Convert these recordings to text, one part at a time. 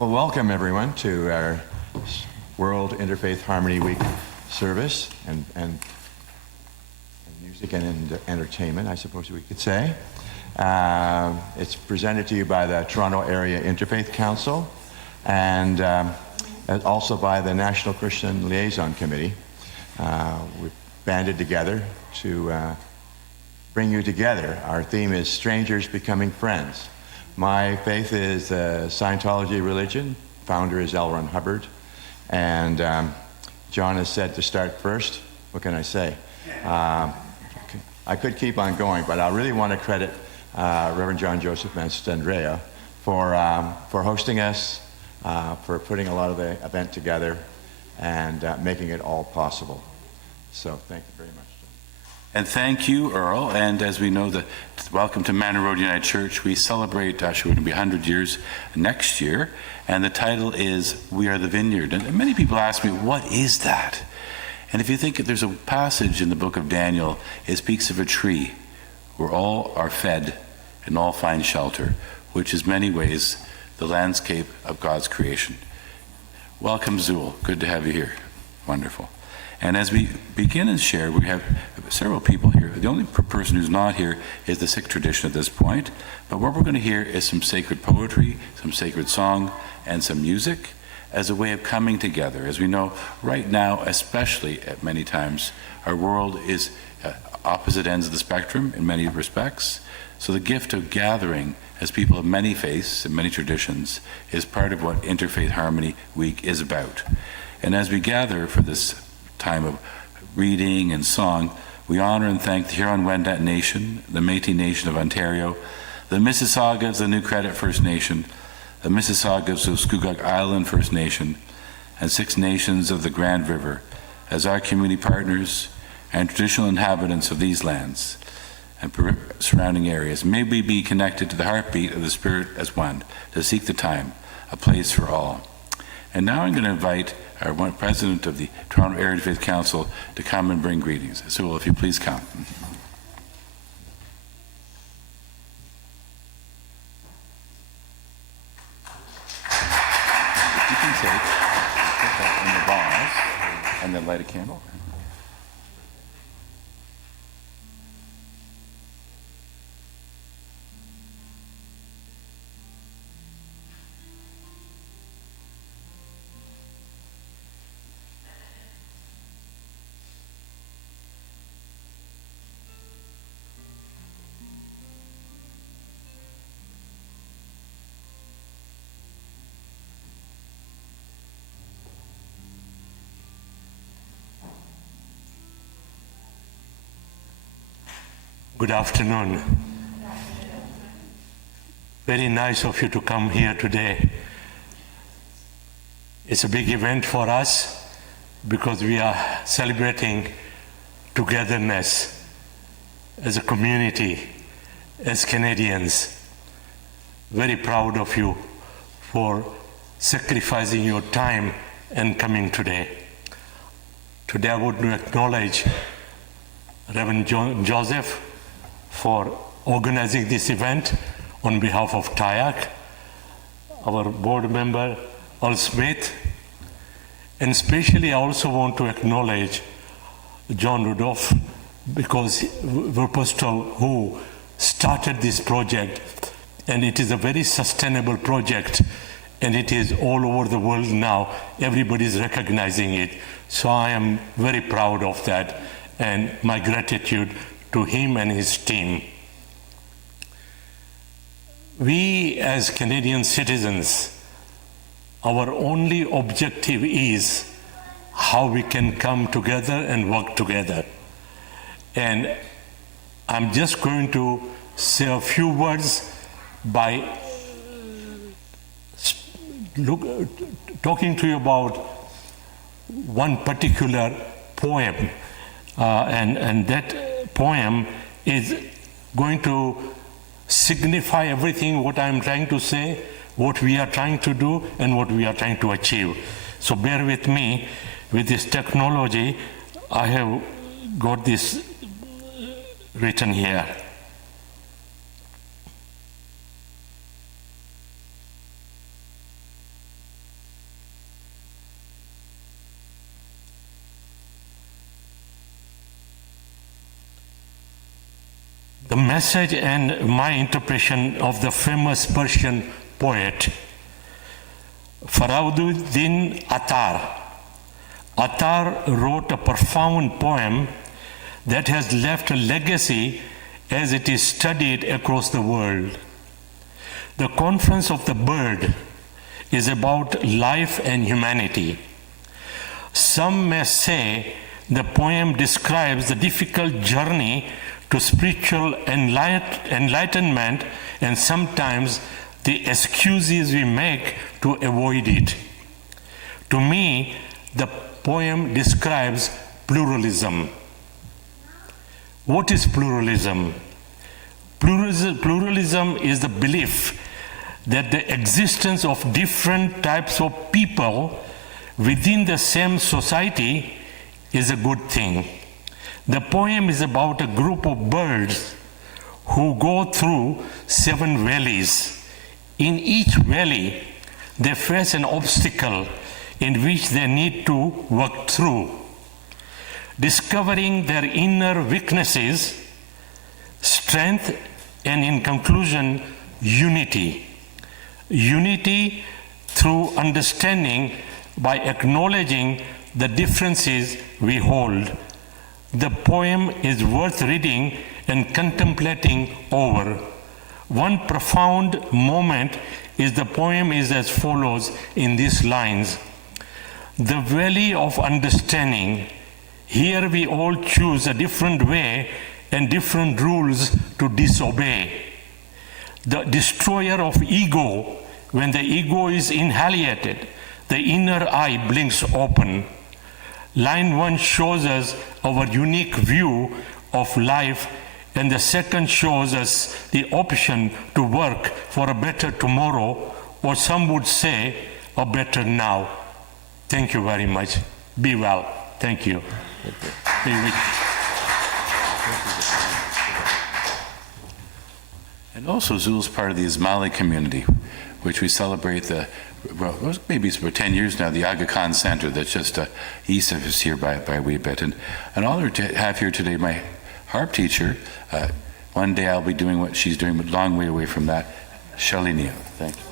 Well, welcome everyone to our World Interfaith Harmony Week service and music and entertainment, I suppose we could say. It's presented to you by the Toronto Area Interfaith Council and also by the National Christian Liaison Committee. We've banded together to bring you together. Our theme is Strangers Becoming Friends. My faith is Scientology religion. Founder is L. Ron Hubbard. And John has said to start first. What can I say? I could keep on going, but I really want to credit Reverend John Joseph Mastandrea for hosting us, for putting a lot of the event together, and making it all possible. So thank you very much. And thank you, Earl. And as we know, welcome to Manor Road United Church. We celebrate, actually, we're going to be 100 years next year. And the title is We Are the Vineyard. And many people ask me, what is that? And if you think there's a passage in the book of Daniel, it speaks of a tree where all are fed and all find shelter, which is many ways the landscape of God's creation. Welcome, Zool. Good to have you here. Wonderful. And as we begin and share, we have several people here. The only person who's not here is the Sikh tradition at this point. But what we're going to hear is some sacred poetry, some sacred song, and some music as a way of coming together. As we know, right now, especially at many times, our world is opposite ends of the spectrum in many respects. So the gift of gathering as people of many faiths and many traditions is part of what Interfaith Harmony Week is about. And as we gather for this time of reading and song, we honor and thank the Huron-Wendat Nation, the Métis Nation of Ontario, the Mississaugas, the New Credit First Nation, the Mississaugas of Scugog Island First Nation, and 6 nations of the Grand River as our community partners and traditional inhabitants of these lands and surrounding areas. May we be connected to the heartbeat of the Spirit as one, to seek the time, a place for all. And now I'm going to invite our president of the Toronto Area Interfaith Council to come and bring greetings. So if you please come. If you can take, put that in the vase and then light a candle. Good afternoon. Very nice of you to come here today. It's a big event for us because we are celebrating togetherness as a community, as Canadians. Very proud of you for sacrificing your time and coming today. Today I would acknowledge Reverend Joseph for organizing this event on behalf of TIAC, our board member, Earl Smith, and especially I also want to acknowledge John Rudolph, because Verpostal, who started this project, and it is a very sustainable project, and it is all over the world now. Everybody is recognizing it. So I am very proud of that, and my gratitude to him and his team. We as Canadian citizens, our only objective is how we can come together and work together. And I'm just going to say a few words by talking to you about one particular poem, and that poem is going to signify everything what I'm trying to say, what we are trying to do, and what we are trying to achieve. So bear with me. With this technology, I have got this written here. The message and my interpretation of the famous Persian poet Faraududdin Attar. Attar wrote a profound poem that has left a legacy as it is studied across the world. The Conference of the Bird is about life and humanity. Some may say the poem describes the difficult journey to spiritual enlightenment and sometimes the excuses we make to avoid it. To me, the poem describes pluralism. What is pluralism? Pluralism is the belief that the existence of different types of people within the same society is a good thing. The poem is about a group of birds who go through 7 valleys. In each valley, they face an obstacle in which they need to work through. Discovering their inner weaknesses, strength, and in conclusion, unity. Unity through understanding by acknowledging the differences we hold. The poem is worth reading and contemplating over. One profound moment is the poem is as follows in these lines. The valley of understanding. Here we all choose a different way and different rules to disobey. The destroyer of ego, when the ego is annihilated, the inner eye blinks open. Line 1 shows us our unique view of life, and the second shows us the option to work for a better tomorrow, or some would say, a better now. Thank you very much. Be well. Thank you. Be with you. And also Zul's part of the Ismaili community, which we celebrate maybe it's about 10 years now, the Aga Khan Center that's just east of us here by a wee bit. And an honor to have here today my harp teacher. One day I'll be doing what she's doing, but a long way away from that, Shalini. Thank you.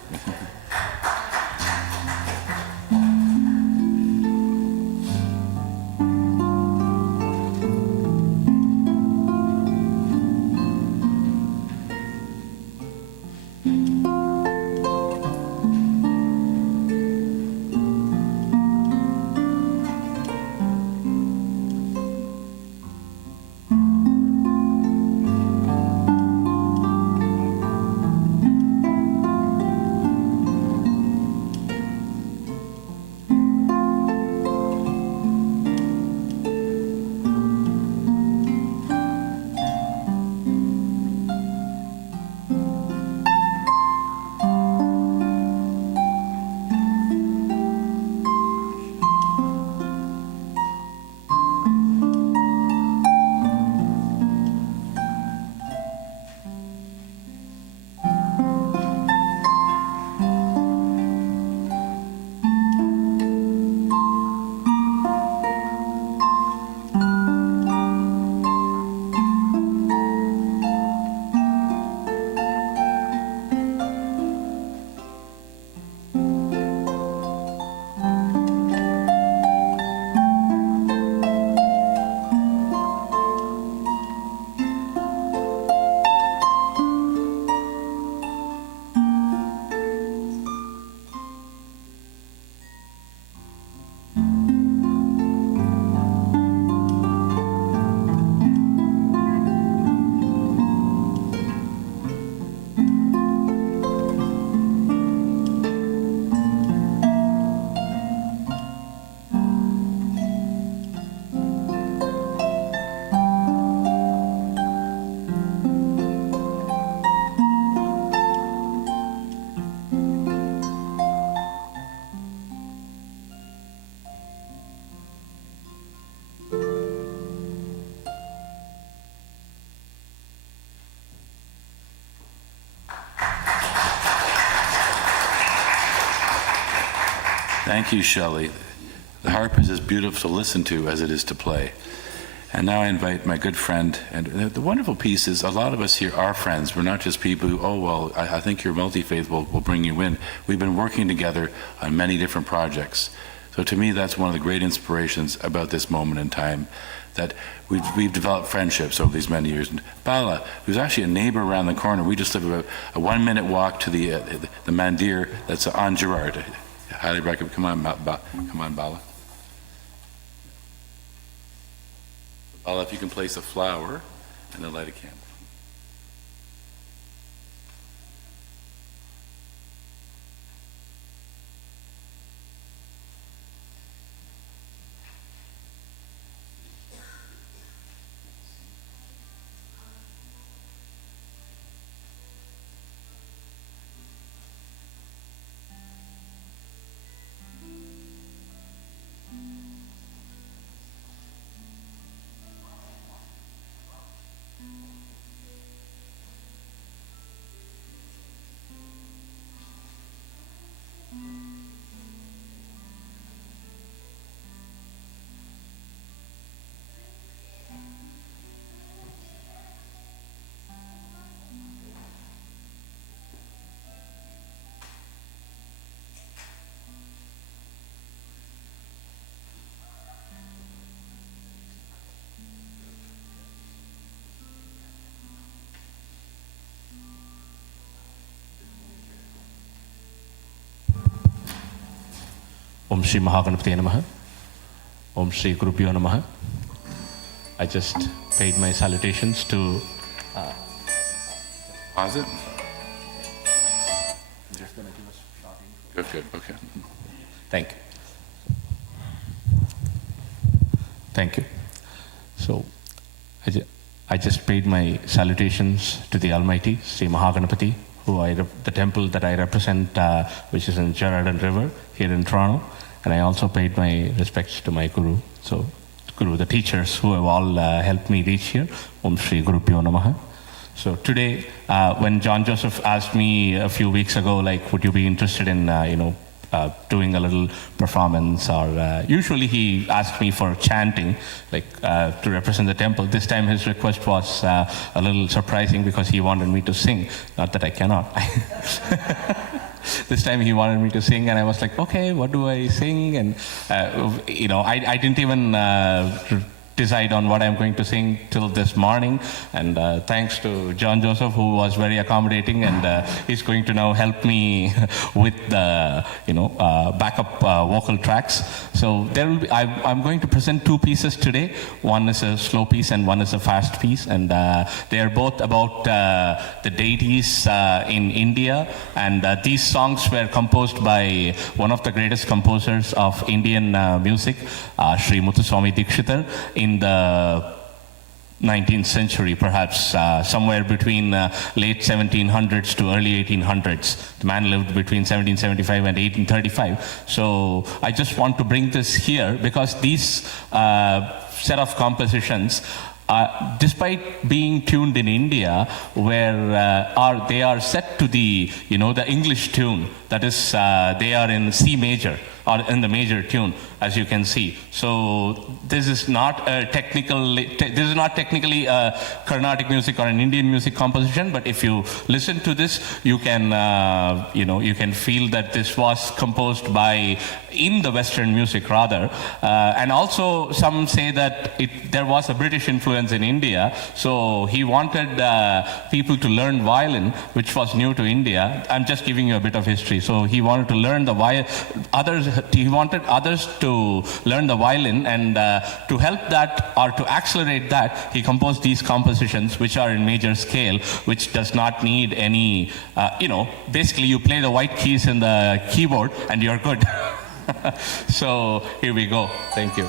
Thank you, Shelley. The harp is as beautiful to listen to as it is to play. And now I invite my good friend, and the wonderful piece is a lot of us here are friends. We're not just people who, oh, well, I think your multi-faith will bring you in. We've been working together on many different projects. So to me, that's one of the great inspirations about this moment in time, that we've developed friendships over these many years. And Bala, who's actually a neighbor around the corner, we just live about a 1-minute walk to the Mandir that's on Gerard. I highly recommend, come on, Bala. Bala, if you can place a flower and then light a candle. Om Shri Mahaganapati Namaha. Om Shri Gurubhyo Namaha. I just paid my salutations to... Pause it. Good, okay. Thank you. Thank you. So, I just paid my salutations to the Almighty, Sri Mahaganapati, the temple that I represent, which is in Gerard River here in Toronto. And I also paid my respects to my Guru. So, Guru, the teachers who have all helped me reach here. Om Shri Gurubhyo Namaha. So today, when John Joseph asked me a few weeks ago, like, would you be interested in, doing a little performance, or usually he asked me for chanting, like to represent the temple. This time his request was a little surprising because he wanted me to sing. Not that I cannot. This time he wanted me to sing, and I was like, okay, what do I sing? And I didn't even decide on what I'm going to sing till this morning. And thanks to John Joseph, who was very accommodating, and he's going to now help me with the backup vocal tracks. So there will be, I'm going to present two pieces today. One is a slow piece and one is a fast piece, and they are both about the deities in India. And these songs were composed by one of the greatest composers of Indian music, Sri Muthuswami Dikshitar, in the 19th century, perhaps somewhere between late 1700s to early 1800s. The man lived between 1775 and 1835. So I just want to bring this here because these set of compositions, despite being tuned in India, where they are set to the the English tune, that is, they are in C major or in the major tune, as you can see. So this is not technically a Carnatic music or an Indian music composition, but if you listen to this, you can you can feel that this was composed in the Western music rather. And also some say that there was a British influence in India, so he wanted people to learn violin, which was new to India. I'm just giving you a bit of history. So he wanted to learn the violin. He wanted others to learn the violin, and to help that or to accelerate that, he composed these compositions which are in major scale, which does not need any, basically you play the white keys in the keyboard and you're good. So here we go. Thank you.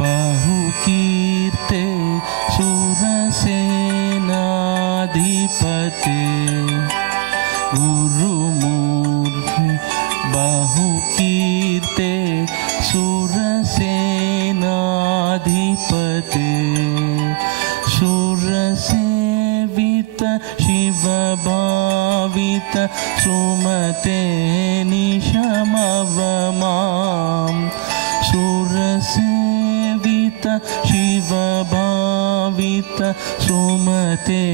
Bahukirte Surasenadhipate Gurumurti Bahukirte Surasenadhipate सुरसेवित शिवभावित सुमते निशमवमां सुरसेवित शिवभावित सुमते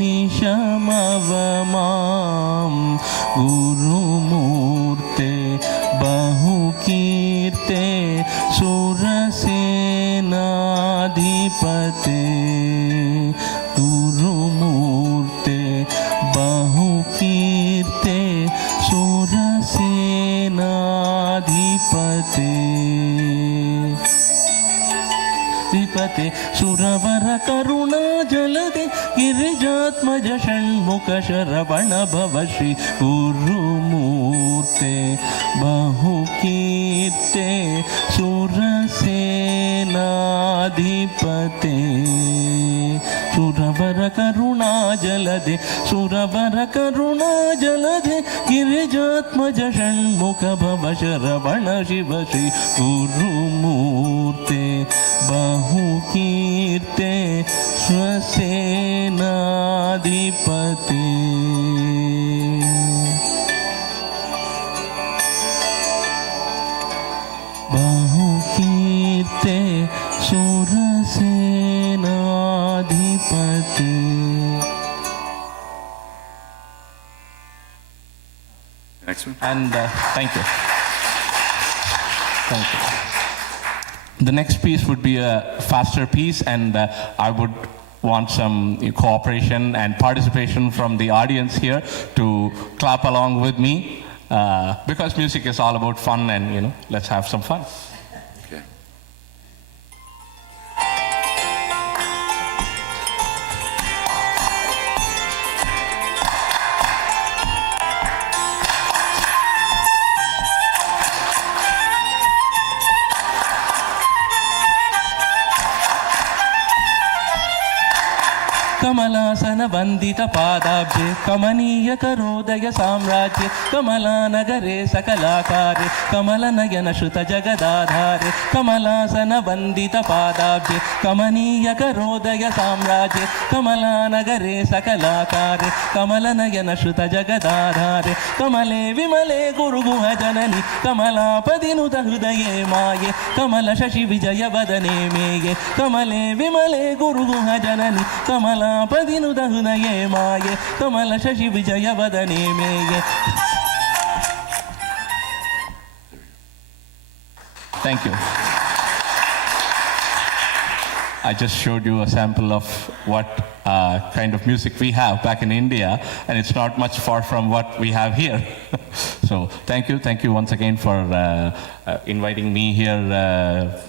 निशमवमां गुरुमूर्ते बहुकीर्ते सुरसेनाधिपते गुरुमूर्ते बहुकीर्ते सुरसेनाधिपते अधिपते सुरवर करुणा जलदे गिरिजात्मज षण्मुख शरवण भव श्री गुरुमूर्ते बहुकीर्ते सुरसेनाधिपते सुरवर करुणा जलदे सुरवर करुणा जलदे गिरिजात्मज षण्मुख भव Sharavana Shiv Shri गुरुमूर्ते बहुकीर्ते स्वसेनाधिपते बहुकीर्ते सुरसेनाधिपते. Next one. And thank you. Thank you. The next piece would be a faster piece, and I would want some cooperation and participation from the audience here to clap along with me, because music is all about fun, and let's have some fun. Okay. कमलासन वंदित पादाब्जे कमनीय करोदय साम्राज्ये कमलानगरे सकलाकारे कमलनयन श्रुत जगदाधारे कमलासन वंदित पादाब्जे कमनीय करोदय साम्राज्ये कमलानगरे सकलाकारे कमलनयन श्रुत जगदाधारे कमले विमले गुरुगुह जननि कमलापदिनुत हृदये माये कमल शशि विजय वदने मेये कमले विमले गुरुगुह जननि कमलापदिनुत हृदये माये कमल शशि विजय वदने मेये. Thank you. I just showed you a sample of what kind of music we have back in India, and it's not much far from what we have here. So thank you once again for inviting me here,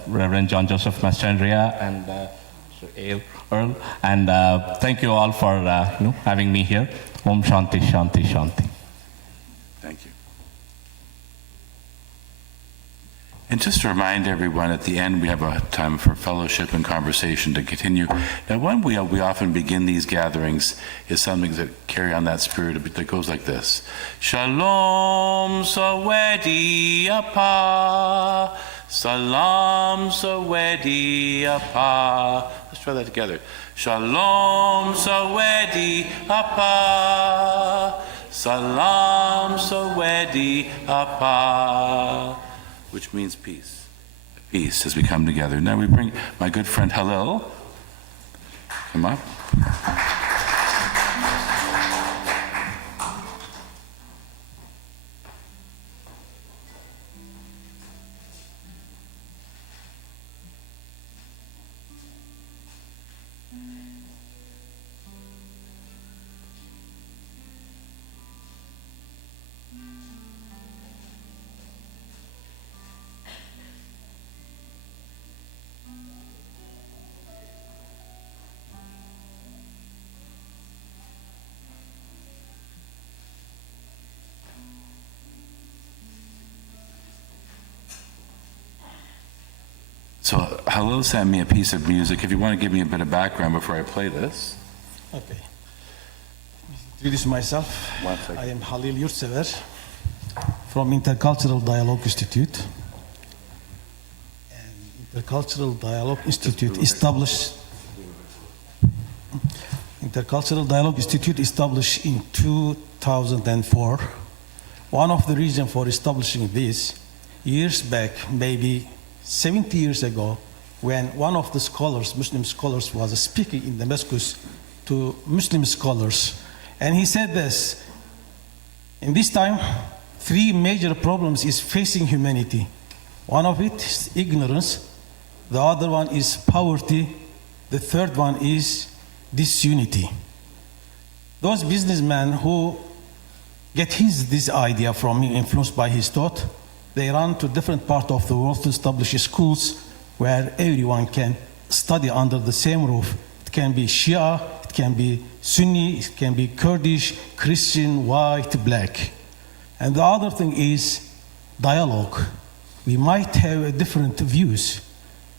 Reverend John Joseph Mastandrea and Earl, and thank you all for having me here. Om Shanti Shanti Shanti. Thank you. And just to remind everyone, at the end we have a time for fellowship and conversation to continue. Now, when we often begin these gatherings is something that carry on that spirit that goes like this: Shalom Sawedi Apa, Salam Sawedi Apa. Let's try that together. Shalom Sawedi Apa, Salam Sawedi Apa, which means peace. Peace as we come together. Now we bring my good friend Halil. Come up. So Halil sent me a piece of music. If you want to give me a bit of background before I play this. Okay. Introduce myself. One second. I am Halil Yurtsever from Intercultural Dialogue Institute. And Intercultural Dialogue Institute established in 2004. One of the reasons for establishing this, years back, maybe 70 years ago, when one of the scholars, Muslim scholars, was speaking in Damascus to Muslim scholars, and he said this: in this time, three major problems is facing humanity. One of it is ignorance, the other one is poverty, the third one is disunity. Those businessmen who get this idea from him, influenced by his thought, they run to different parts of the world to establish schools where everyone can study under the same roof. It can be Shia, it can be Sunni, it can be Kurdish, Christian, white, black. And the other thing is dialogue. We might have different views.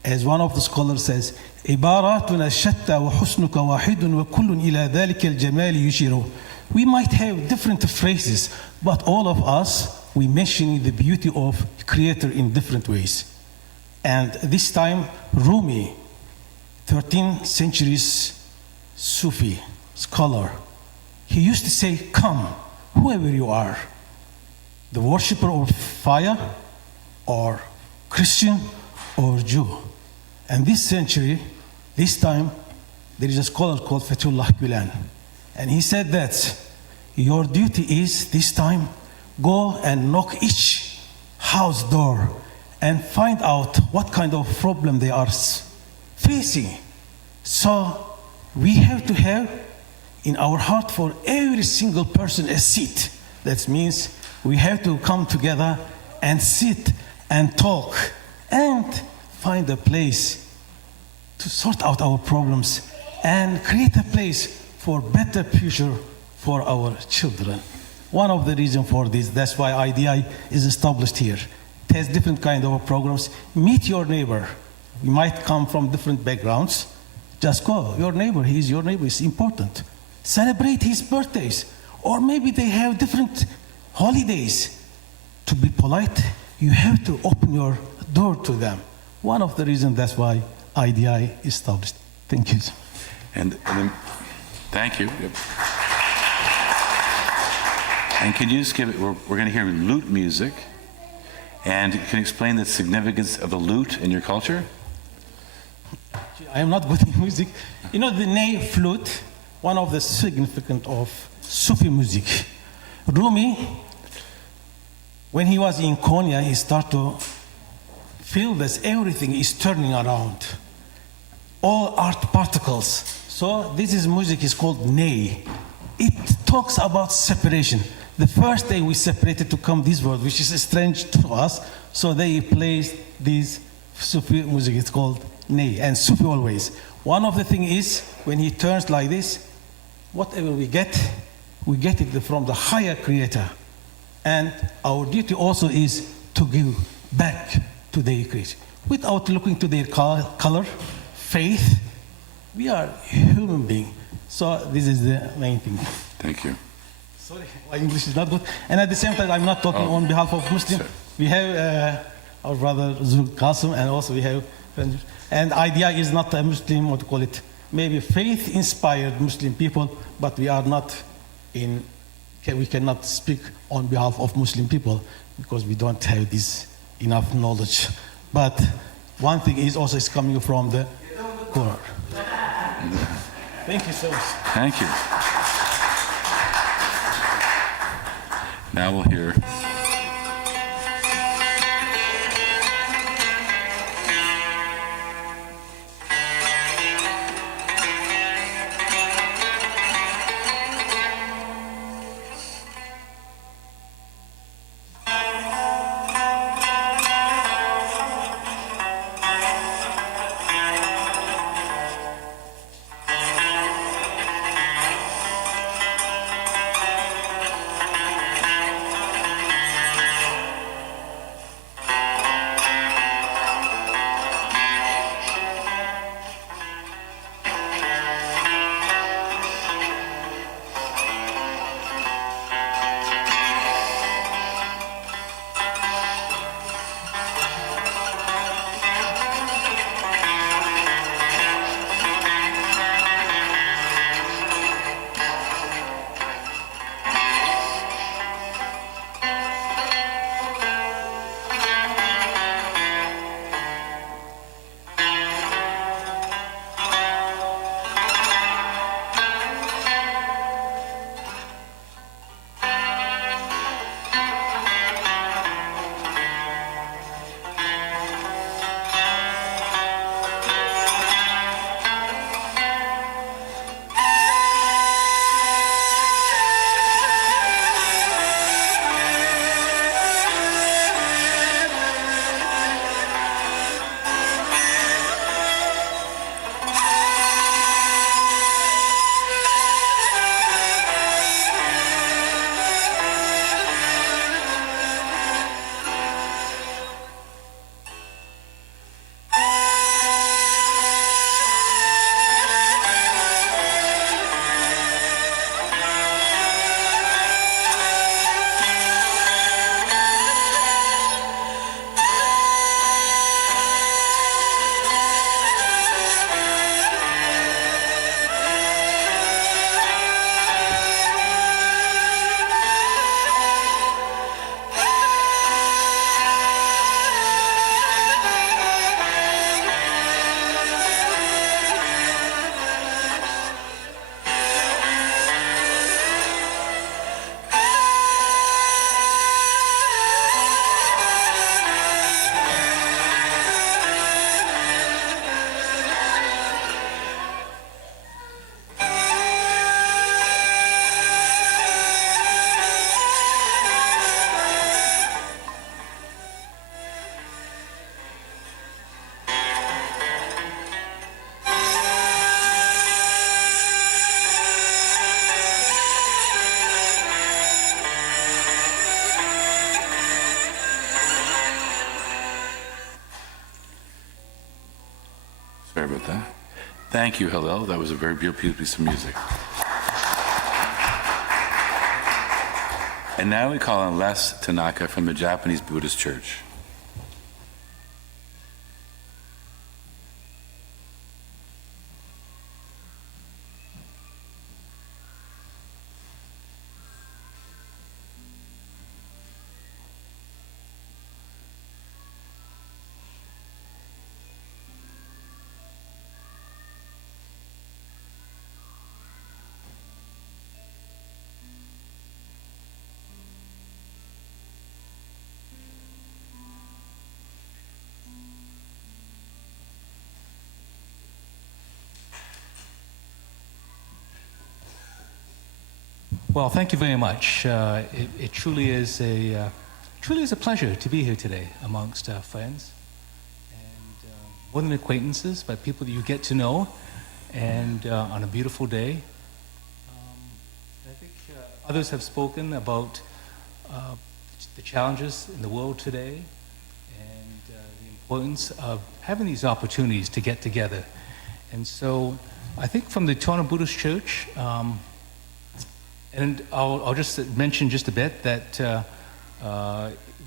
As one of the scholars says, عباراتنا شتى وحسنك واحد وكل إلى ذلك الجمال يشير. We might have different phrases, but all of us, we mention the beauty of Creator in different ways. And this time, Rumi, 13th century Sufi scholar, he used to say, come, whoever you are, the worshipper of fire, or Christian, or Jew. And this century, this time, there is a scholar called Fethullah Gulen. And he said that your duty is, this time, go and knock each house door and find out what kind of problem they are facing. So we have to have in our heart for every single person a seat. That means we have to come together and sit and talk and find a place to sort out our problems and create a place for better future for our children. One of the reasons for this, that's why IDI is established here. It has different kind of programs. Meet your neighbor. We might come from different backgrounds. Just go, your neighbor, he is your neighbor, it's important. Celebrate his birthdays. Or maybe they have different holidays. To be polite, you have to open your door to them. One of the reasons that's why IDI is established. Thank you. And then, thank you. Yep. And can you just give it, we're going to hear lute music, and can you explain the significance of the lute in your culture? I am not good in music. You know the ney flute, one of the significant of Sufi music. Rumi, when he was in Konya, he started to feel that everything is turning around. All art particles. So this is music is called ney. It talks about separation. The first day we separated to come this world, which is strange to us, so they placed this Sufi music, it's called ney, and Sufi always. One of the things is, when he turns like this, whatever we get it from the higher creator. And our duty also is to give back to their creator. Without looking to their color, faith, we are human beings. So this is the main thing. Thank you. Sorry, my English is not good. And at the same time, I'm not talking on behalf of Muslims. Sure. We have our brother Zul Qasim, and also we have, and idea is not a Muslim, what to call it, maybe faith-inspired Muslim people, but we are not in, we cannot speak on behalf of Muslim people because we don't have this enough knowledge. But one thing is also is coming from the Quran. Thank you so much. Thank you. Now we'll hear. Thank you, Hillel. That was a very beautiful piece of music. And now we call on Les Tanaka from the Japanese Buddhist Church. Well, thank you very much. It truly is a pleasure to be here today amongst friends and more than acquaintances, but people that you get to know, and on a beautiful day. I think others have spoken about the challenges in the world today and the importance of having these opportunities to get together. And so, I think from the Toronto Buddhist Church. And I'll just mention just a bit that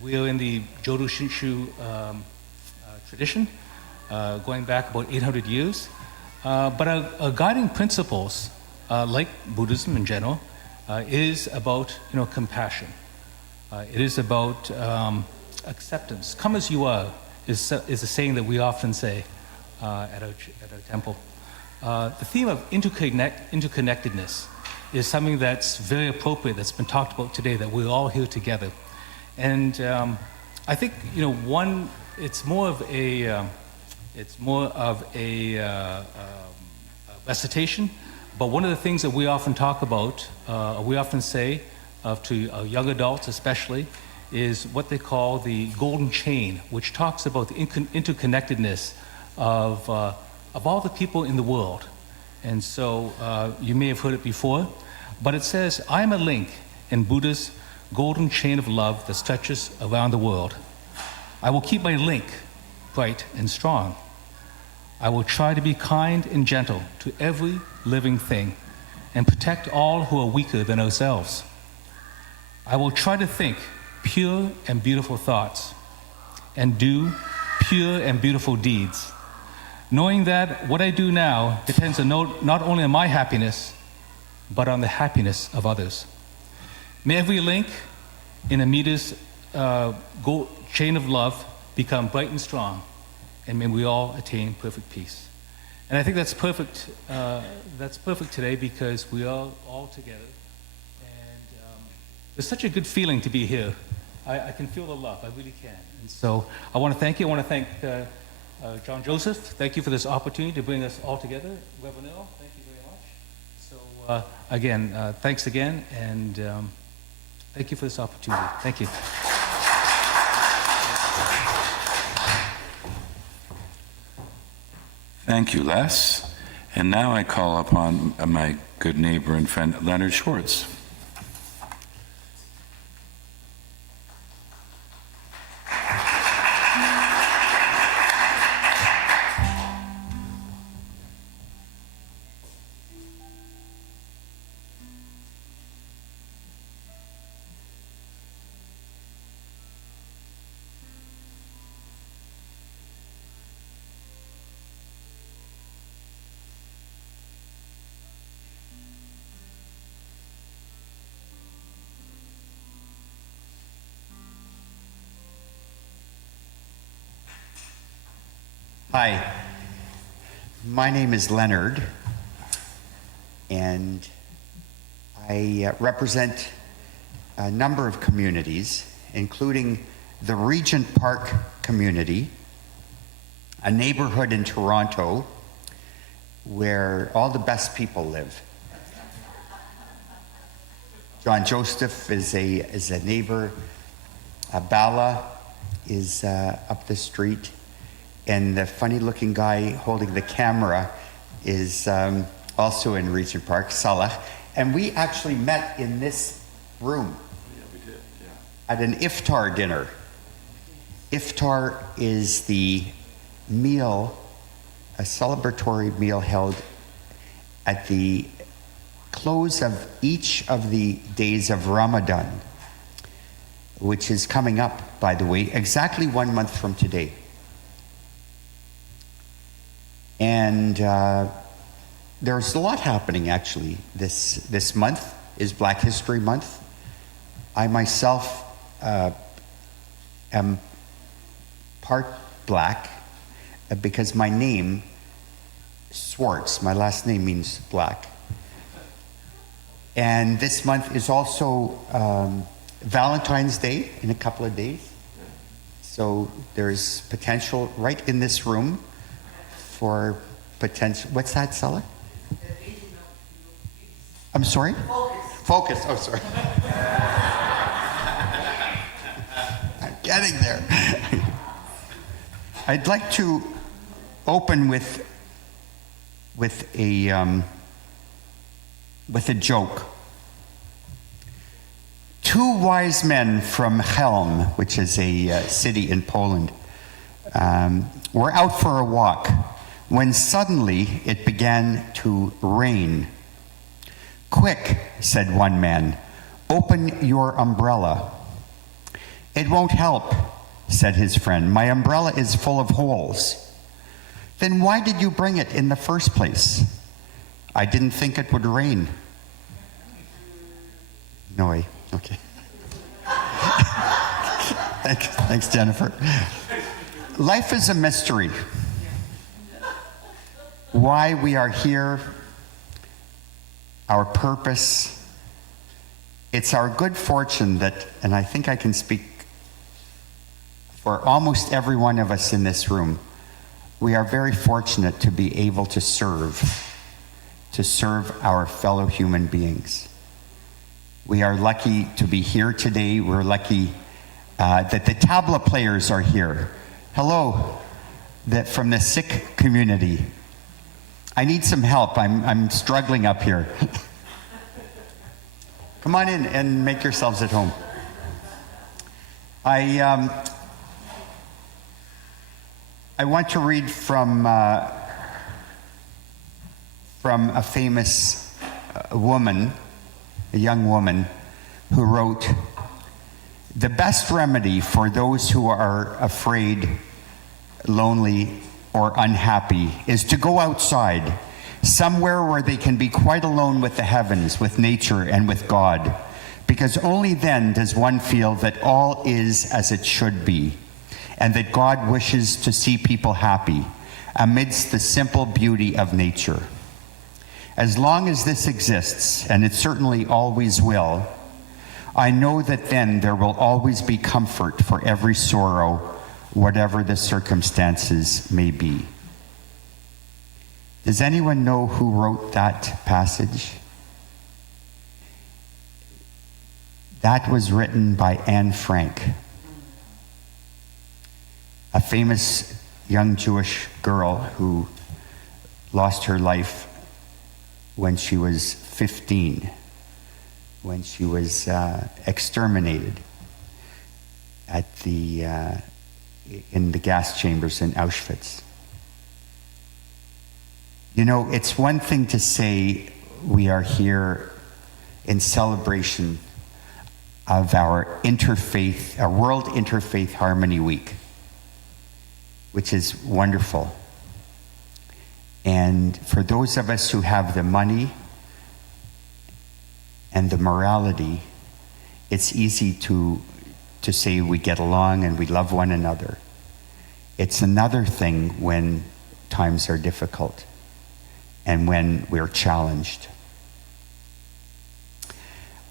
we are in the Jodo Shinshu tradition, going back about 800 years. But our guiding principles, like Buddhism in general, is about compassion. It is about acceptance. Come as you are is a saying that we often say at our temple. The theme of interconnectedness is something that's very appropriate, that's been talked about today, that we're all here together. And I think, it's more of a recitation, but one of the things that we often talk about, we often say to young adults especially, is what they call the golden chain, which talks about the interconnectedness of all the people in the world. And so you may have heard it before, but it says, I am a link in Buddha's golden chain of love that stretches around the world. I will keep my link bright and strong. I will try to be kind and gentle to every living thing and protect all who are weaker than ourselves. I will try to think pure and beautiful thoughts and do pure and beautiful deeds, knowing that what I do now depends on not only on my happiness, but on the happiness of others. May every link in Amita's chain of love become bright and strong, and may we all attain perfect peace. And I think that's perfect. That's perfect today because we are all together, and it's such a good feeling to be here. I can feel the love. I really can. And so I want to thank you. I want to thank John Joseph. Thank you for this opportunity to bring us all together. Reverend Earl, thank you very much. So again, thanks again, and thank you for this opportunity. Thank you. Thank you, Les. And now I call upon my good neighbor and friend, Leonard Schwartz. Hi, my name is Leonard, and I represent a number of communities, including the Regent Park community, a neighborhood in Toronto where all the best people live. John Joseph is a neighbor. Bala is up the street. And the funny-looking guy holding the camera is also in Regent Park, Salah. And we actually met in this room at an iftar dinner. Iftar is the meal a celebratory meal held at the close of each of the days of Ramadan, which is coming up, by the way, exactly 1 month from today. And there's a lot happening, actually. This month is Black History Month. I myself am part black because my name, Swartz, my last name means black. And this month is also Valentine's Day in a couple of days. So there's potential right in this room for potential. What's that, Sella? I'm sorry? Focus. Oh, sorry. I'm getting there. I'd like to open with a joke. Two wise men from Chelm, which is a city in Poland, were out for a walk when suddenly it began to rain. "Quick," said one man, "open your umbrella." "It won't help," said his friend. "My umbrella is full of holes." "Then why did you bring it in the first place?" "I didn't think it would rain." No way. Okay. Thanks, Jennifer. Life is a mystery. Why we are here, our purpose. It's our good fortune that, and I think I can speak for almost every one of us in this room, we are very fortunate to be able to serve our fellow human beings. We are lucky to be here today. We're lucky that the tabla players are here. Hello, from the Sikh community. I need some help. I'm struggling up here. Come on in and make yourselves at home. I want to read from a famous woman, a young woman, who wrote, "The best remedy for those who are afraid, lonely, or unhappy is to go outside, somewhere where they can be quite alone with the heavens, with nature, and with God, because only then does one feel that all is as it should be, and that God wishes to see people happy amidst the simple beauty of nature. As long as this exists, and it certainly always will, I know that then there will always be comfort for every sorrow, whatever the circumstances may be." Does anyone know who wrote that passage? That was written by Anne Frank, a famous young Jewish girl who lost her life when she was 15, when she was exterminated in the gas chambers in Auschwitz. You know, it's one thing to say we are here in celebration of our World Interfaith Harmony Week, which is wonderful. And for those of us who have the money and the morality, it's easy to say we get along and we love one another. It's another thing when times are difficult and when we're challenged.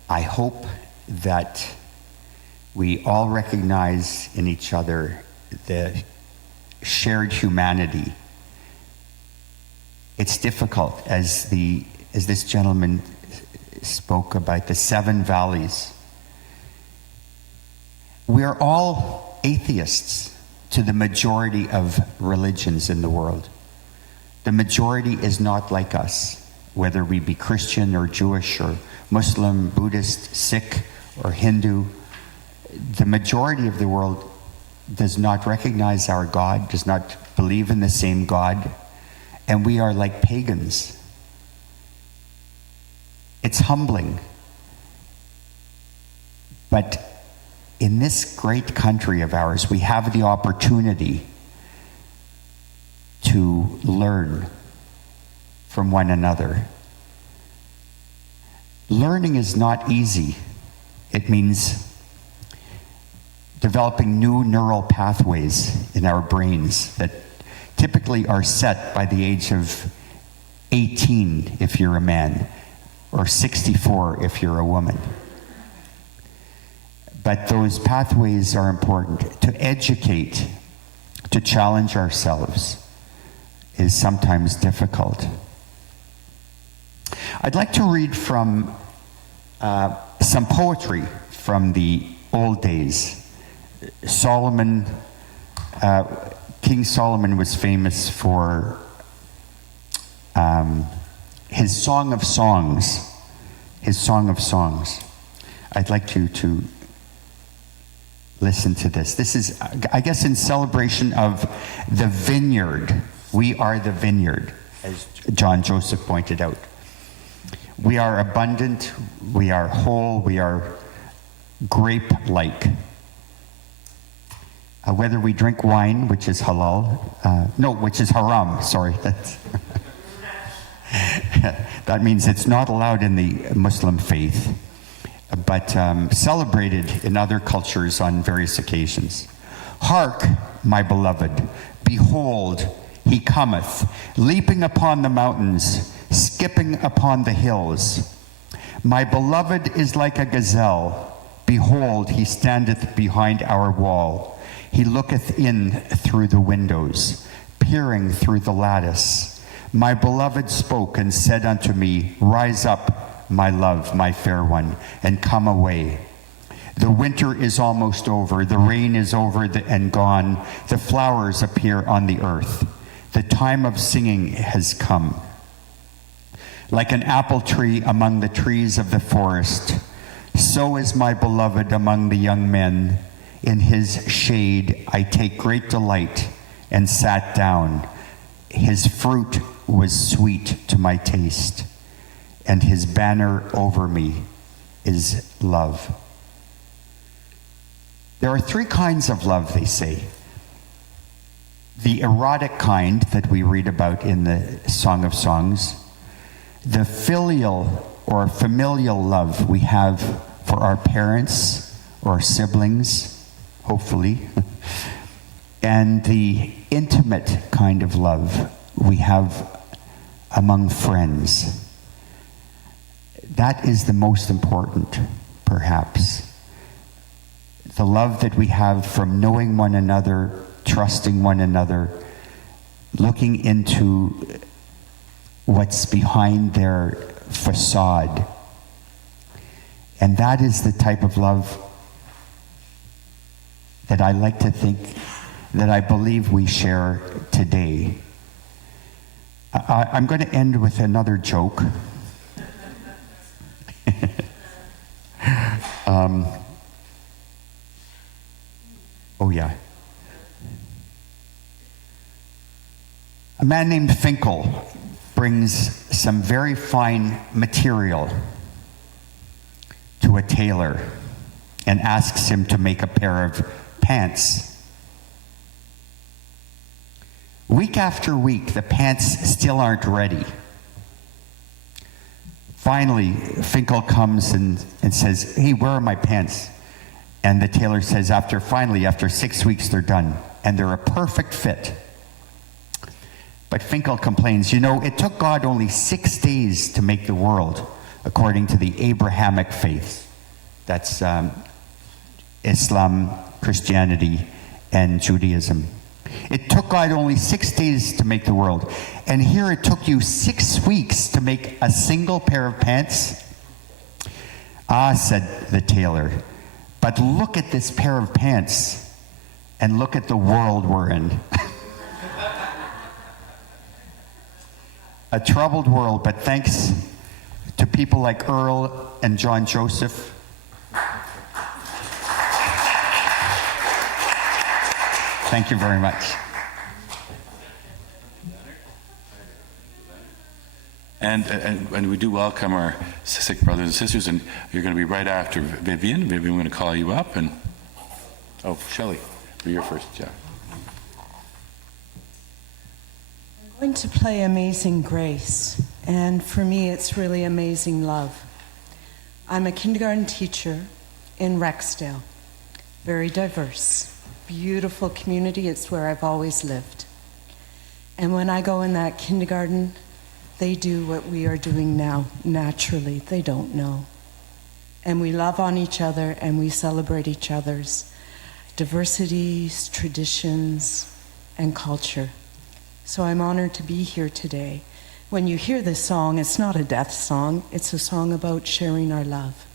I hope that we all recognize in each other the shared humanity. It's difficult, as this gentleman spoke about the 7 valleys. We're all atheists to the majority of religions in the world. The majority is not like us, whether we be Christian or Jewish or Muslim, Buddhist, Sikh, or Hindu. The majority of the world does not recognize our God, does not believe in the same God. and we are like pagans. It's humbling. But in this great country of ours, we have the opportunity to learn from one another. Learning is not easy. It means developing new neural pathways in our brains that typically are set by the age of 18 if you're a man, or 64 if you're a woman. But those pathways are important. To educate, to challenge ourselves is sometimes difficult. I'd like to read from some poetry from the old days. King Solomon was famous for his Song of Songs. His Song of Songs. I'd like you to listen to this. This is, I guess, in celebration of the vineyard. We are the vineyard, as John Joseph pointed out. We are abundant, we are whole, we are grape-like. Whether we drink wine, which is halal, which is haram, sorry. That means it's not allowed in the Muslim faith, but celebrated in other cultures on various occasions. Hark, my beloved, behold, he cometh, leaping upon the mountains, skipping upon the hills. My beloved is like a gazelle. Behold, he standeth behind our wall. He looketh in through the windows, peering through the lattice. My beloved spoke and said unto me, Rise up, my love, my fair one, and come away. The winter is almost over, the rain is over and gone, the flowers appear on the earth. The time of singing has come. Like an apple tree among the trees of the forest, so is my beloved among the young men. In his shade I take great delight, and sat down. His fruit was sweet to my taste, and his banner over me is love. There are three kinds of love, they say. The erotic kind that we read about in the Song of Songs, the filial or familial love we have for our parents or siblings, hopefully, and the intimate kind of love we have among friends. That is the most important, perhaps. The love that we have from knowing one another, trusting one another, looking into what's behind their facade. And that is the type of love that I like to think, that I believe we share today. I'm going to end with another joke. A man named Finkel brings some very fine material to a tailor and asks him to make a pair of pants. Week after week, the pants still aren't ready. Finally, Finkel comes and says, "Hey, where are my pants?" And the tailor says, after 6 weeks, they're done. And they're a perfect fit. But Finkel complains, it took God only 6 days to make the world, according to the Abrahamic faith. That's Islam, Christianity, and Judaism. It took God only 6 days to make the world. And here it took you 6 weeks to make a single pair of pants? Ah, said the tailor, but look at this pair of pants and look at the world we're in. A troubled world, but thanks to people like Earl and John Joseph, thank you very much. And we do welcome our sick brothers and sisters, and you're going to be right after Vivian. Vivian, we're going to call you up, and oh, Shelley, you're first, yeah. I'm going to play Amazing Grace, and for me it's really amazing love. I'm a kindergarten teacher in Rexdale, very diverse, beautiful community. It's where I've always lived. And when I go in that kindergarten, they do what we are doing now naturally. They don't know. And we love on each other, and we celebrate each other's diversities, traditions, and culture. So I'm honored to be here today. When you hear this song, it's not a death song, it's a song about sharing our love.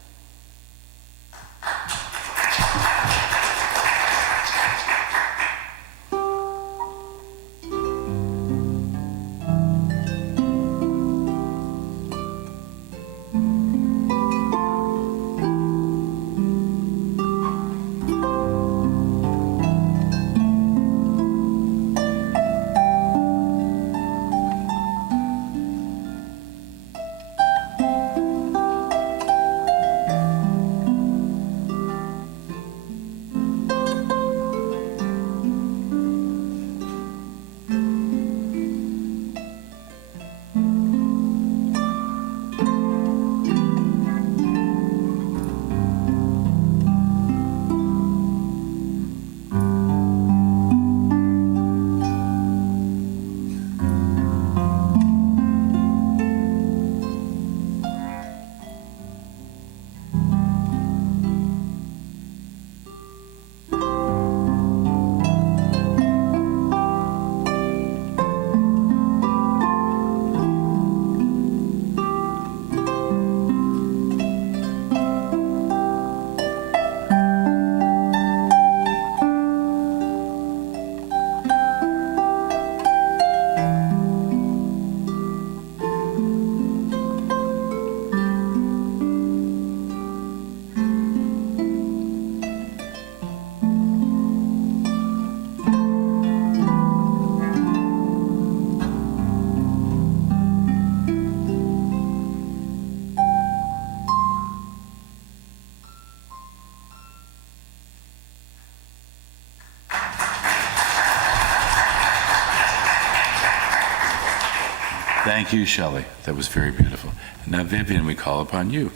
Thank you, Shelley. That was very beautiful. Now, Vivian, we call upon you.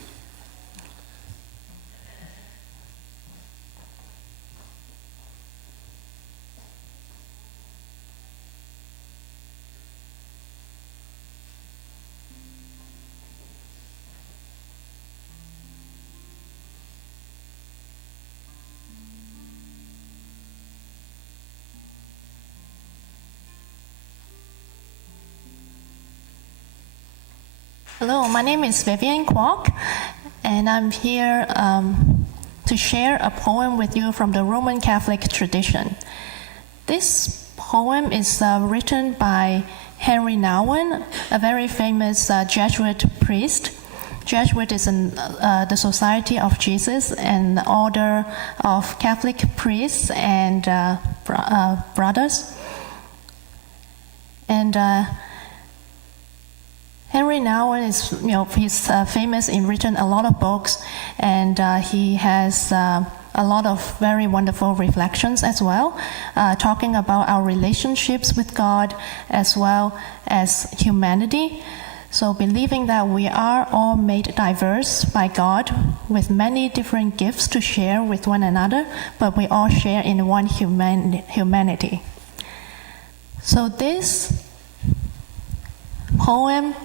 Hello, my name is Vivian Kwok, and I'm here to share a poem with you from the Roman Catholic tradition. This poem is written by Henry Nouwen, a very famous Jesuit priest. Jesuit is in the Society of Jesus, an order of Catholic priests and brothers. And Henry Nouwen is, he's famous in written a lot of books, and he has a lot of very wonderful reflections as well, talking about our relationships with God as well as humanity. So believing that we are all made diverse by God with many different gifts to share with one another, but we all share in one humanity. So this poem,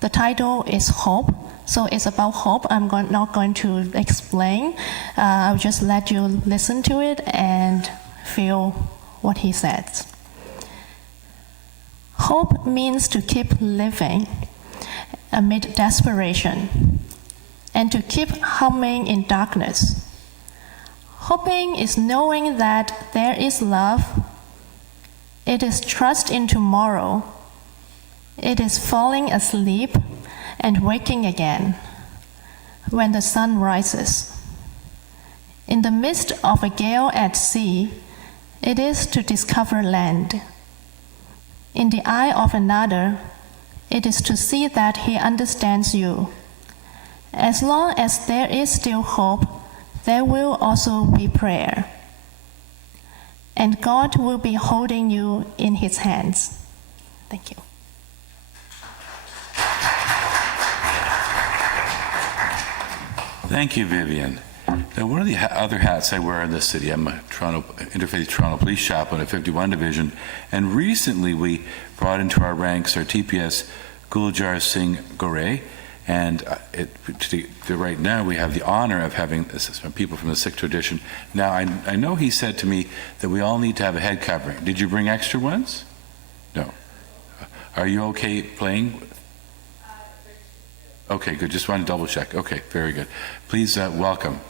the title is Hope. So it's about hope. I'm not going to explain. I'll just let you listen to it and feel what he says. Hope means to keep living amid desperation and to keep humming in darkness. Hoping is knowing that there is love. It is trust in tomorrow. It is falling asleep and waking again when the sun rises. In the midst of a gale at sea, it is to discover land. In the eye of another, It is to see that He understands you. As long as there is still hope, there will also be prayer. And God will be holding you in His hands. Thank you. Thank you, Vivian. Now, one of the other hats I wear in this city, I'm a Interfaith Toronto Police Chaplain at 51 Division, and recently we brought into our ranks our TPS Guljar Singh Gore, and right now we have the honor of having some people from the Sikh tradition. Now, I know he said to me that we all need to have a head covering. Did you bring extra ones? No. Are you okay playing? Okay, good. Just want to double check. Okay, very good. Please welcome.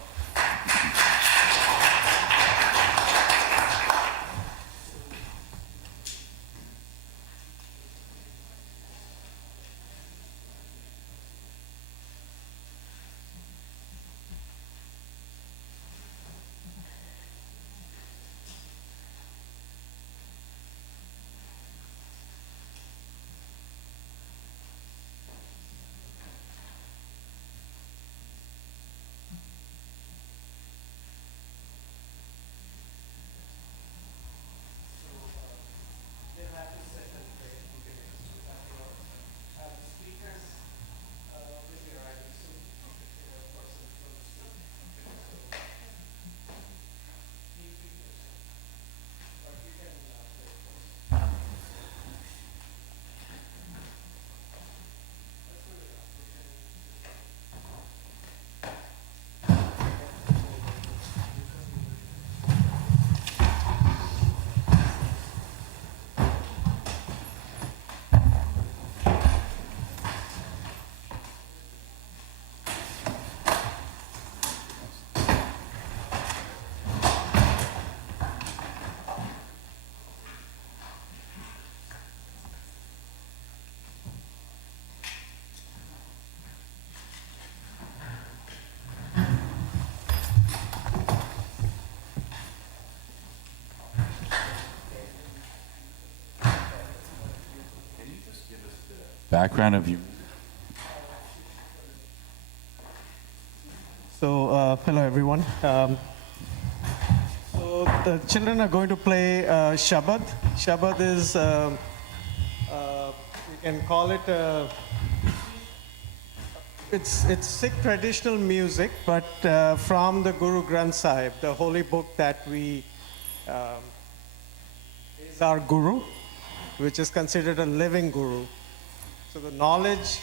Background of you. So, hello everyone. So the children are going to play Shabad. Shabad is, you can call it, it's Sikh traditional music, but from the Guru Granth Sahib, the holy book that is our Guru, which is considered a living Guru. So the knowledge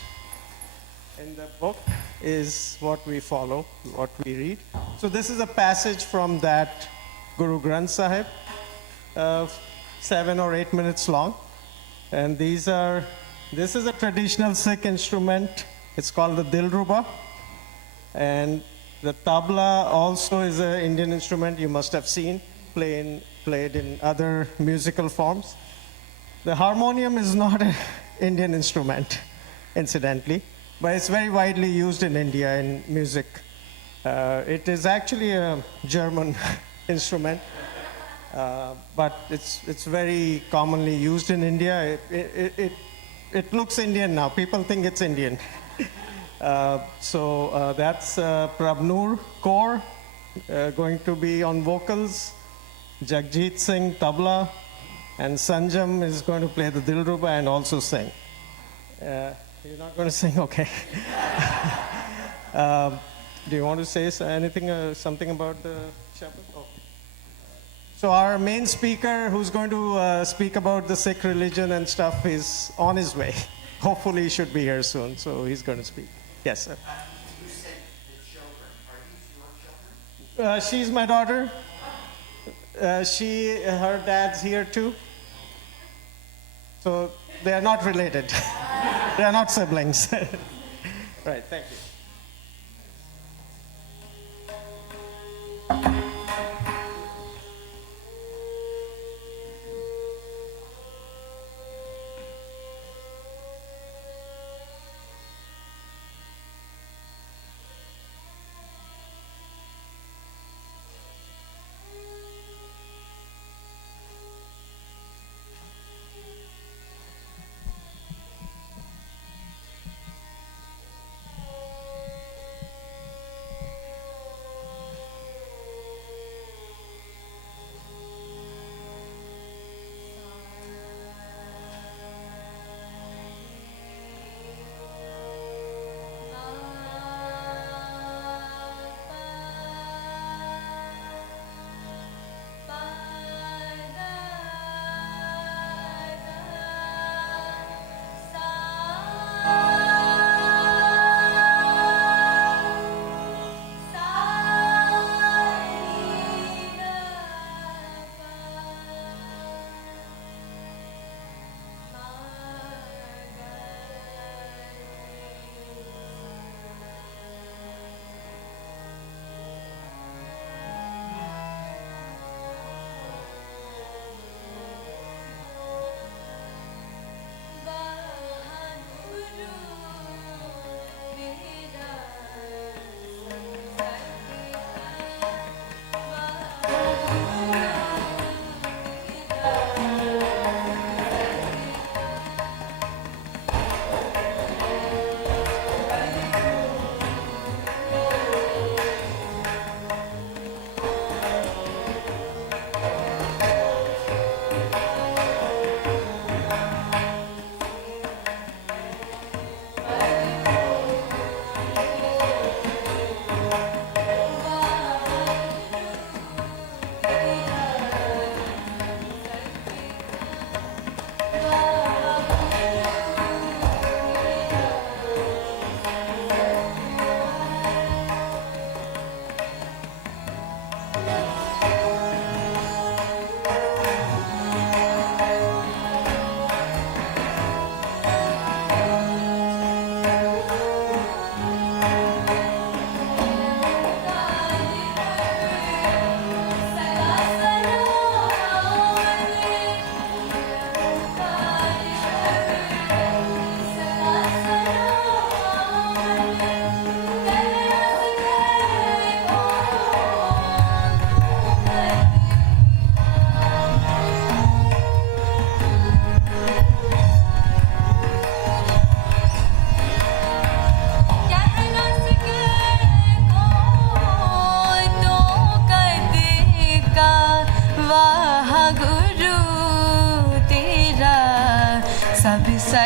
in the book is what we follow, what we read. So this is a passage from that Guru Granth Sahib, 7 or 8 minutes long. And this is a traditional Sikh instrument. It's called the Dilruba. And the tabla also is an Indian instrument you must have seen, played in other musical forms. The harmonium is not an Indian instrument, incidentally, but it's very widely used in India in music. It is actually a German instrument, but it's very commonly used in India. It looks Indian now. People think it's Indian. So that's Prabnoor Kaur going to be on vocals, Jagjit Singh tabla, and Sanjam is going to play the Dilruba and also sing. You're not going to sing? Okay. Do you want to say anything, something about the Shabad? Oh. So our main speaker who's going to speak about the Sikh religion and stuff is on his way. Hopefully he should be here soon, so he's going to speak. Yes, sir. You said the children. Are these your children? She's my daughter. Her dad's here too. So they are not related. They are not siblings. Right, thank you.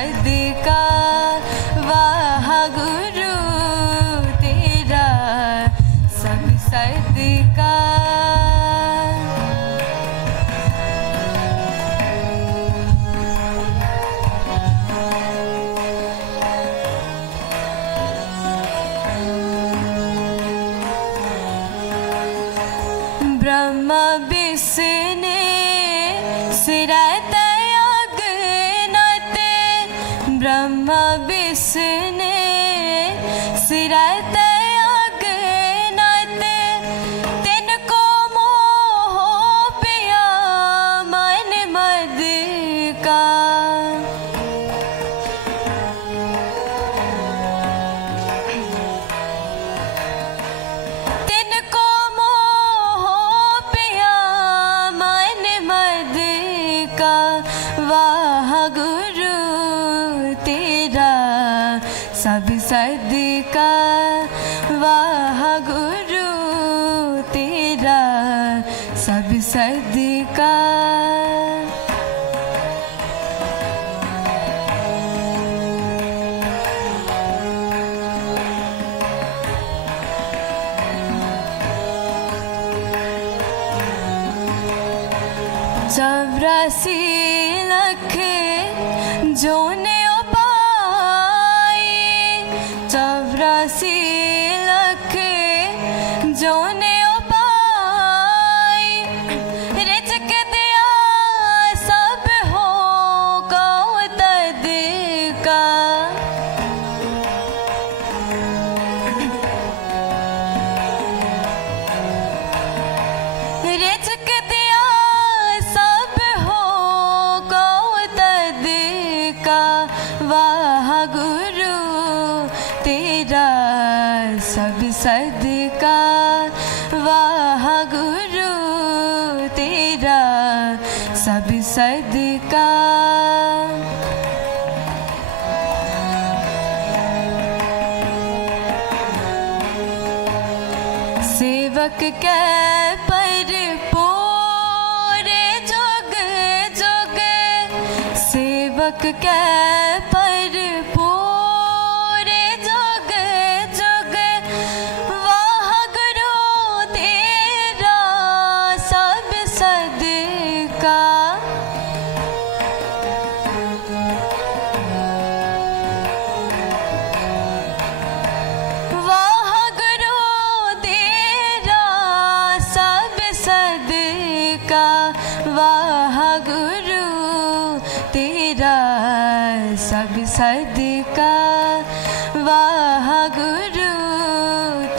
सदका वाह गुरु तेरा सब सदका ब्रह्मा बिसने सिरते अगनते ब्रह्मा बिसने सिरते अगनते तिनको मोह पिया मन मद का तिनको मोह पिया मन मद का वाह गुरु तेरा सब सदका वाह गुरु तेरा सब सदका चौरासी लख जोने पाई चौरासी लख जोने पाई रिजक दिया सब हो गौ तद का रिजक दिया सब हो गौ तद का वाह गुरु तेरा सब सदका वाह गुरु तेरा सब सदका सेवक के पर पूरे जुग जुग सेवक के पर पूरे जुग जुग वाह गुरु तेरा सब सदका वाह गुरु तेरा सब सदका वाह गुरु तेरा सब सदका वाह गुरु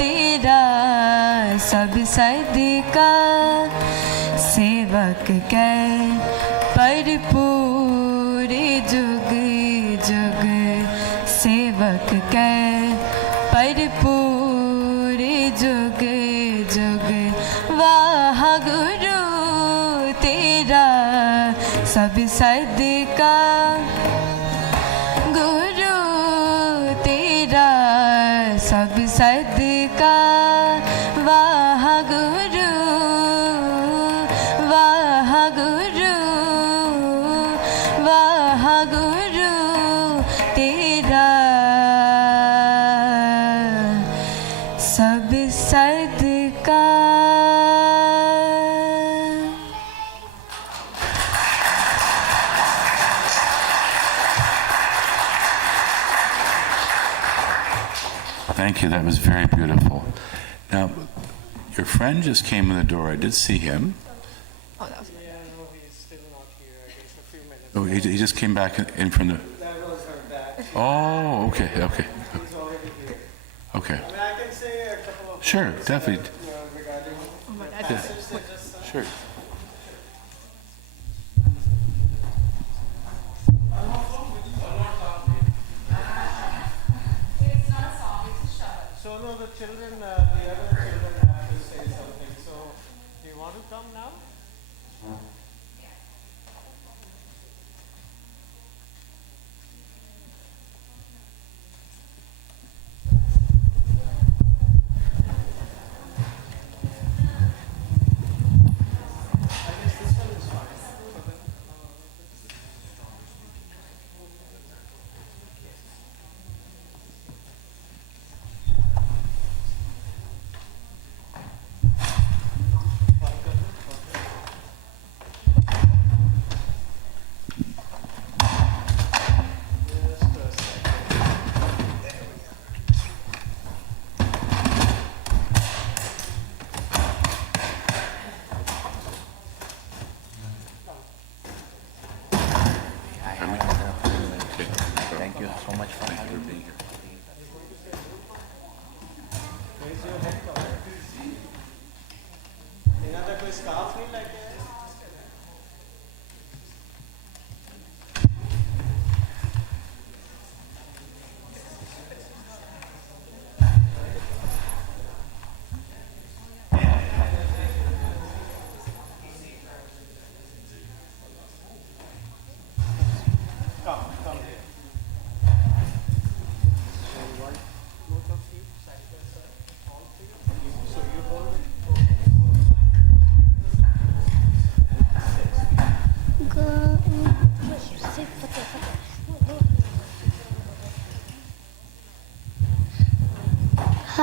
तेरा सब सदका सेवक के पर पूरे जुग जुग सेवक के पर पूरे जुग जुग वाह गुरु तेरा सब सदका गुरु तेरा सब सदका वाह गुरु वाह गुरु वाह गुरु तेरा सब सदका Thank you. That was very beautiful. Now, your friend just came in the door. I did see him. Yeah, no, he's still not here. I guess a few minutes. Oh, he just came back in from the. That was her dad. Oh, okay, okay, He's already here. okay. I mean, I can say a couple of Sure, things, definitely. regarding Sure. So no, the children, the other children have to say something. So, do you want to come now?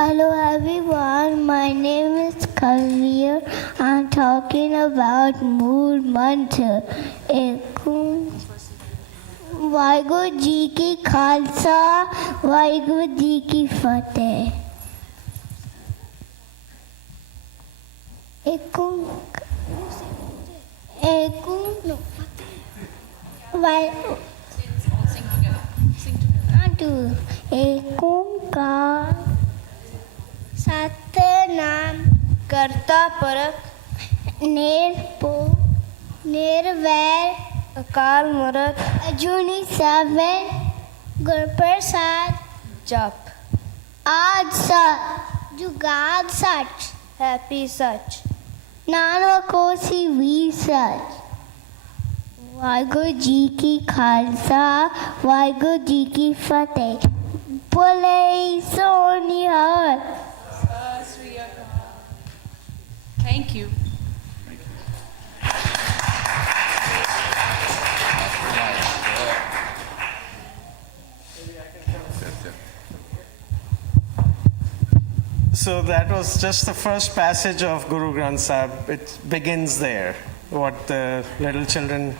Hello everyone, my name is Kavir. I'm talking about Mood Mantra. Waheguru ji की खालसा वाहिगुरु जी की फतेह एक ओंकार सतनाम करता परख निर्वैर अकाल मूर्त अजूनी सावन गुरप्रसाद जप आज सच जुगाद सच happy such नानकोसी we सच वाहिगुरु जी की खालसा वाहिगुरु जी की फतेह बोले सोनिहार Thank you. So that was just the first passage of Guru Granth Sahib. It begins there, what the little children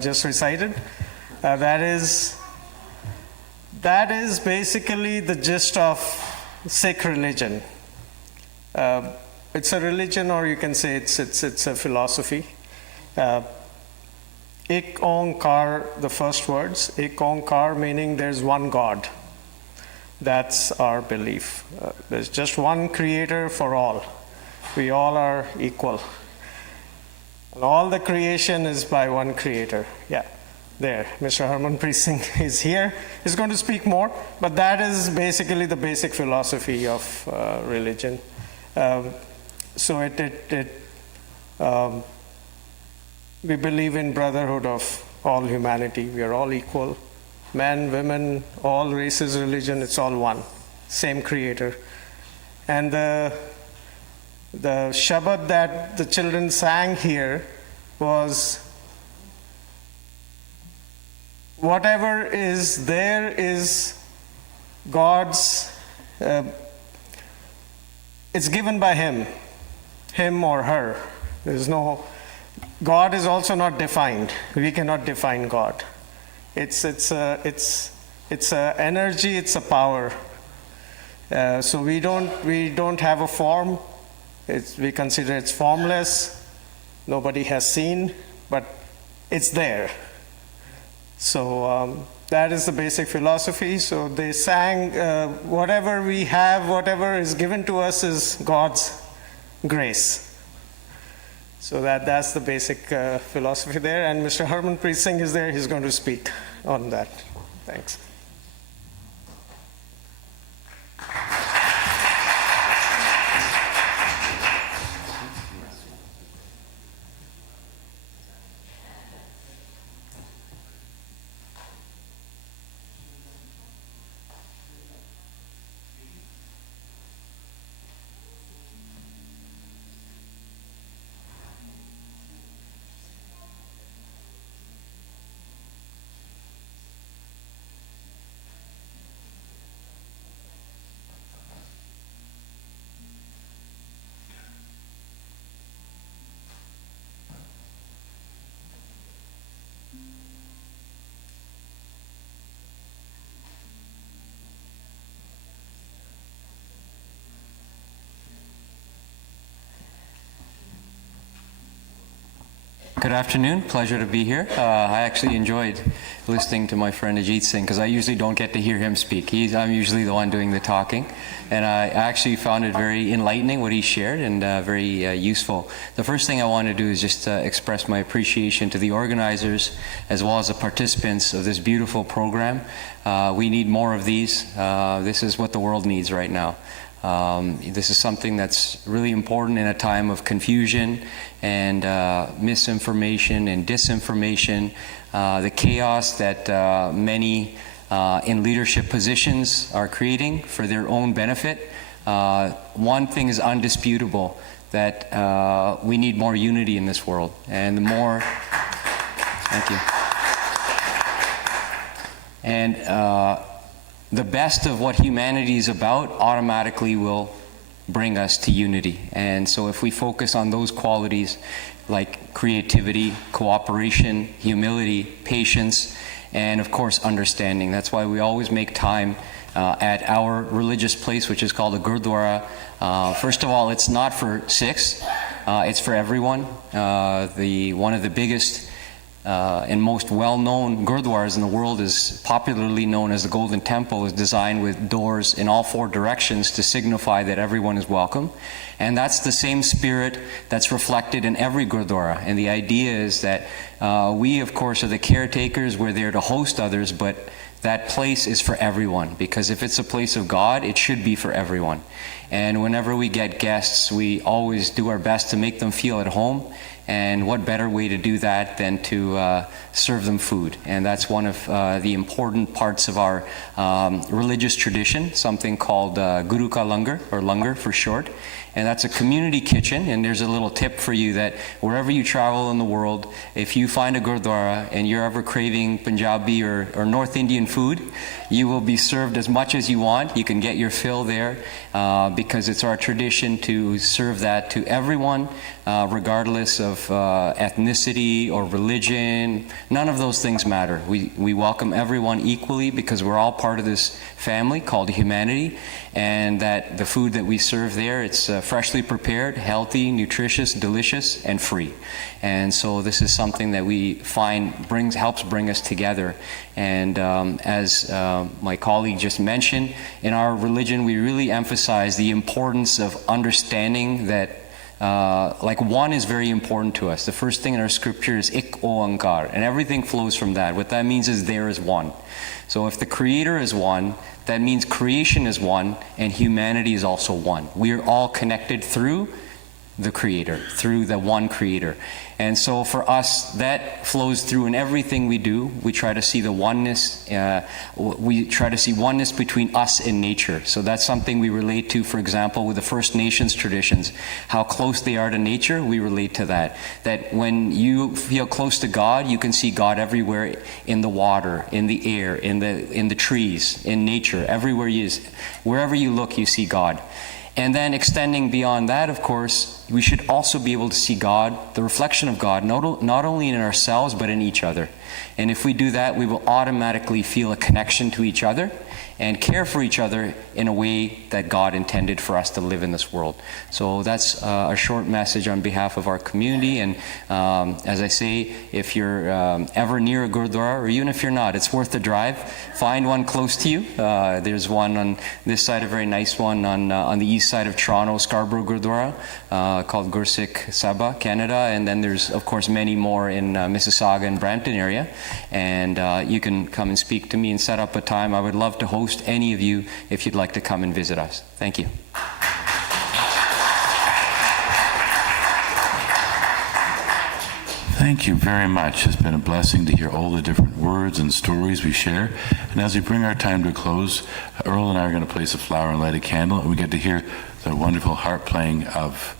just recited. That is basically the gist of Sikh religion. It's a religion, or you can say it's a philosophy. Ik Onkar, the first words. Ik Onkar meaning there's one God. That's our belief. There's just one creator for all. We all are equal. And all the creation is by one creator. Yeah, there. Mr. Harmanpreet Singh is here. He's going to speak more, but that is basically the basic philosophy of religion. We believe in brotherhood of all humanity. We are all equal. Men, women, all races, religion, it's all one. Same creator. And the Shabad that the children sang here was, whatever is there is God's, it's given by Him or her. There's no, God is also not defined. We cannot define God. It's a energy, it's a power. So we don't have a form. We consider it's formless. Nobody has seen, but it's there. So that is the basic philosophy. So they sang, whatever we have, whatever is given to us is God's grace. So that's the basic philosophy there. And Mr. Harmanpreet Singh is there. He's going to speak on that. Thanks. Good afternoon. Pleasure to be here. I actually enjoyed listening to my friend Ajit Singh because I usually don't get to hear him speak. I'm usually the one doing the talking. And I actually found it very enlightening what he shared and very useful. The first thing I want to do is just express my appreciation to the organizers as well as the participants of this beautiful program. We need more of these. This is what the world needs right now. This is something that's really important in a time of confusion and misinformation and disinformation, the chaos that many in leadership positions are creating for their own benefit. One thing is undisputable, that we need more unity in this world. And the more, thank you. And the best of what humanity is about automatically will bring us to unity. And so if we focus on those qualities like creativity, cooperation, humility, patience, and of course understanding. That's why we always make time at our religious place, which is called a Gurdwara. First of all, it's not for Sikhs, it's for everyone. One of the biggest and most well-known Gurdwaras in the world is popularly known as the Golden Temple, is designed with doors in all 4 directions to signify that everyone is welcome. And that's the same spirit that's reflected in every Gurdwara. And the idea is that we, of course, are the caretakers. We're there to host others, but that place is for everyone. Because if it's a place of God, it should be for everyone. And whenever we get guests, we always do our best to make them feel at home. And what better way to do that than to serve them food? And that's one of the important parts of our religious tradition, something called Guru Ka Langar, or Langar for short. And that's a community kitchen. And there's a little tip for you that wherever you travel in the world, if you find a Gurdwara and you're ever craving Punjabi or North Indian food, you will be served as much as you want. You can get your fill there because it's our tradition to serve that to everyone, regardless of ethnicity or religion. None of those things matter. We welcome everyone equally because we're all part of this family called humanity, and that the food that we serve there, it's freshly prepared, healthy, nutritious, delicious, and free. And so this is something that we find helps bring us together. And as my colleague just mentioned, in our religion we really emphasize the importance of understanding that like one is very important to us. The first thing in our scripture is Ik Oankar, and everything flows from that. What that means is there is one. So if the Creator is one, that means creation is one, and humanity is also one. We are all connected through the Creator, through the one Creator. And so for us, that flows through in everything we do. We try to see the oneness, we try to see oneness between us and nature. So that's something we relate to, for example, with the First Nations traditions. How close they are to nature, we relate to that. That when you feel close to God, you can see God everywhere, in the water, in the air, in the trees, in nature, everywhere wherever you look, you see God. And then extending beyond that, of course, we should also be able to see God, the reflection of God, not only in ourselves, but in each other. And if we do that, we will automatically feel a connection to each other and care for each other in a way that God intended for us to live in this world. So that's a short message on behalf of our community. And as I say, if you're ever near a Gurdwara, or even if you're not, it's worth the drive. Find one close to you. There's one on this side, a very nice one on the east side of Toronto, Scarborough Gurdwara, called Gursikh Sabha, Canada. And then there's, of course, many more in Mississauga and Brampton area. And you can come and speak to me and set up a time. I would love to host any of you if you'd like to come and visit us. Thank you. Thank you very much. It's been a blessing to hear all the different words and stories we share. And as we bring our time to a close, Earl and I are going to place a flower and light a candle, and we get to hear the wonderful harp playing of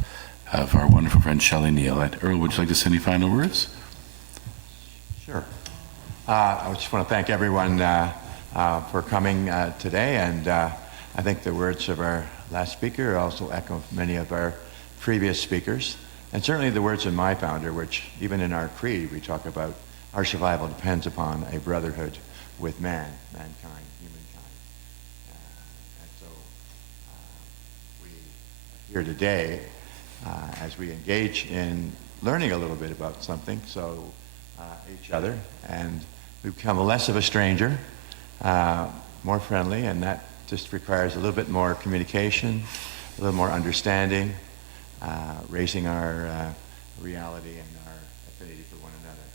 our wonderful friend Shelley Neal. And Earl, would you like to say any final words? Sure. I just want to thank everyone for coming today, and I think the words of our last speaker also echo many of our previous speakers, and certainly the words of my founder, which even in our creed we talk about our survival depends upon a brotherhood with mankind, humankind. And so we here today, as we engage in learning a little bit about something, so each other, and we become less of a stranger, more friendly, and that just requires a little bit more communication, a little more understanding, raising our reality and our affinity for one another.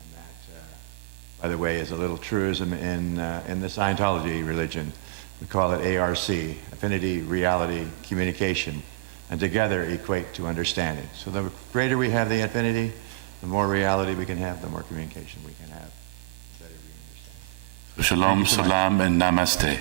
And that, by the way, is a little truism in the Scientology religion. We call it ARC, affinity, reality, communication, and together equate to understanding. So the greater we have the affinity, the more reality we can have, the more communication we can have, the better we understand. Shalom, salam, and namaste.